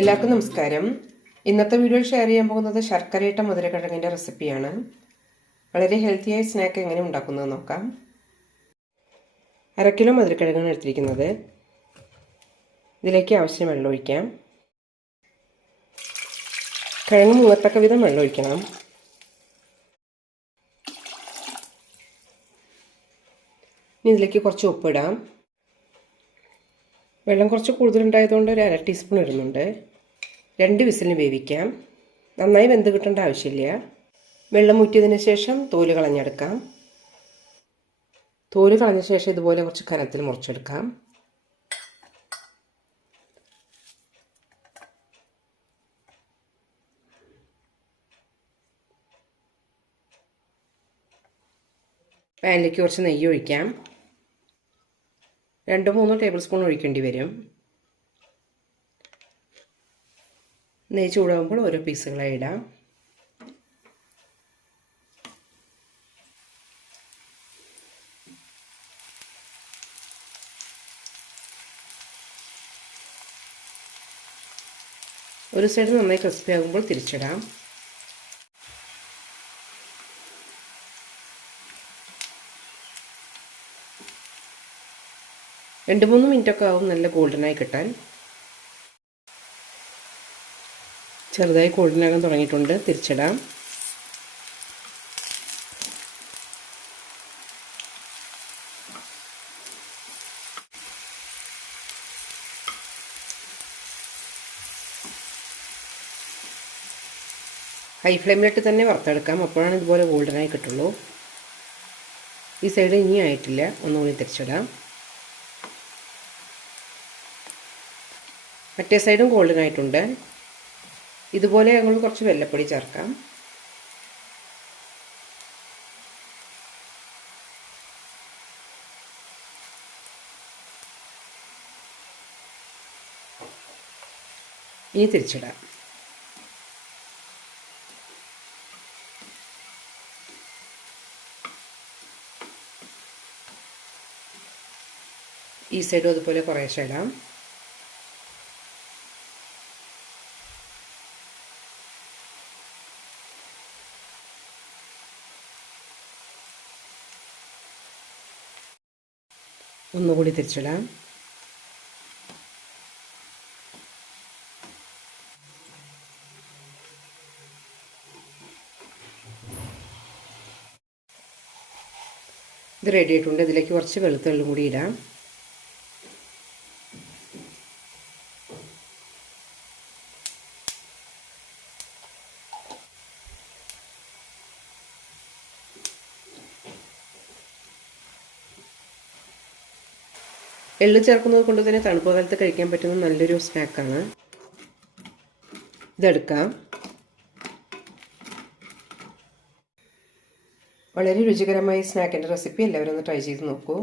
എല്ലാവർക്കും നമസ്കാരം. ഇന്നത്തെ വീഡിയോയിൽ ഷെയർ ചെയ്യാൻ പോകുന്നത് ശർക്കരയിട്ട മധുരക്കിഴങ്ങിൻ്റെ റെസിപ്പിയാണ്. വളരെ ഹെൽത്തിയായ സ്നാക്ക് എങ്ങനെ ഉണ്ടാക്കുന്നത് നോക്കാം. 1/2 കിലോ മധുരക്കിഴങ്ങാണ് എടുത്തിരിക്കുന്നത്. ഇതിലേക്ക് ആവശ്യം വെള്ളം ഒഴിക്കാം. കിഴങ്ങ് മൂന്നത്തക്ക വിധം വെള്ളം ഒഴിക്കണം. ഇനി ഇതിലേക്ക് കുറച്ച് ഉപ്പിടാം. വെള്ളം കുറച്ച് കൂടുതലുണ്ടായതുകൊണ്ട് ഒരു 1/2 ടീസ്പൂൺ ഇടുന്നുണ്ട്. 2 വിസിലിന് വേവിക്കാം. നന്നായി വെന്ത് കിട്ടേണ്ട ആവശ്യമില്ല. വെള്ളം ഊറ്റിയതിന് ശേഷം തോല് കളഞ്ഞെടുക്കാം. തോല് കളഞ്ഞ ശേഷം ഇതുപോലെ കുറച്ച് കനത്തിൽ മുറിച്ചെടുക്കാം. പാനിലേക്ക് കുറച്ച് നെയ്യ് ഒഴിക്കാം. 2-3 ടേബിൾ സ്പൂൺ ഒഴിക്കേണ്ടി വരും. നെയ്യ് ചൂടാകുമ്പോൾ ഓരോ പീസുകളായി ഇടാം. ഒരു സൈഡ് നന്നായി ക്രിസ്പി ആകുമ്പോൾ തിരിച്ചിടാം. രണ്ട് 3 മിനിറ്റൊക്കെ ആവും നല്ല ഗോൾഡനായി കിട്ടാൻ. ചെറുതായി ഗോൾഡനാകാൻ തുടങ്ങിയിട്ടുണ്ട്. തിരിച്ചിടാം. ഹൈ ഫ്ലെയിമിലിട്ട് തന്നെ വറുത്തെടുക്കാം. അപ്പോഴാണ് ഇതുപോലെ ഗോൾഡനായി കിട്ടുള്ളൂ. ഈ സൈഡ് ഇനി ആയിട്ടില്ല. ഒന്നുകൂടി തിരിച്ചിടാം. മറ്റേ സൈഡും ഗോൾഡനായിട്ടുണ്ട്. ഇതുപോലെ ഞങ്ങൾ കുറച്ച് വെല്ലപ്പൊടി ചേർക്കാം. ഇനി തിരിച്ചിടാം. ഈ സൈഡും അതുപോലെ കുറേശ്ശെ ഇടാം. ഒന്നുകൂടി തിരിച്ചിടാം. ഇത് റെഡി ആയിട്ടുണ്ട്. ഇതിലേക്ക് കുറച്ച് വെളുത്തുള്ളും കൂടി ഇടാം. എള്ള് ചേർക്കുന്നത് കൊണ്ട് തന്നെ തണുപ്പ് കാലത്ത് കഴിക്കാൻ പറ്റുന്ന നല്ലൊരു സ്നാക്കാണ്. ഇതെടുക്കാം. വളരെ രുചികരമായ സ്നാക്കിൻ്റെ റെസിപ്പി എല്ലാവരും ഒന്ന് ട്രൈ ചെയ്ത് നോക്കൂ.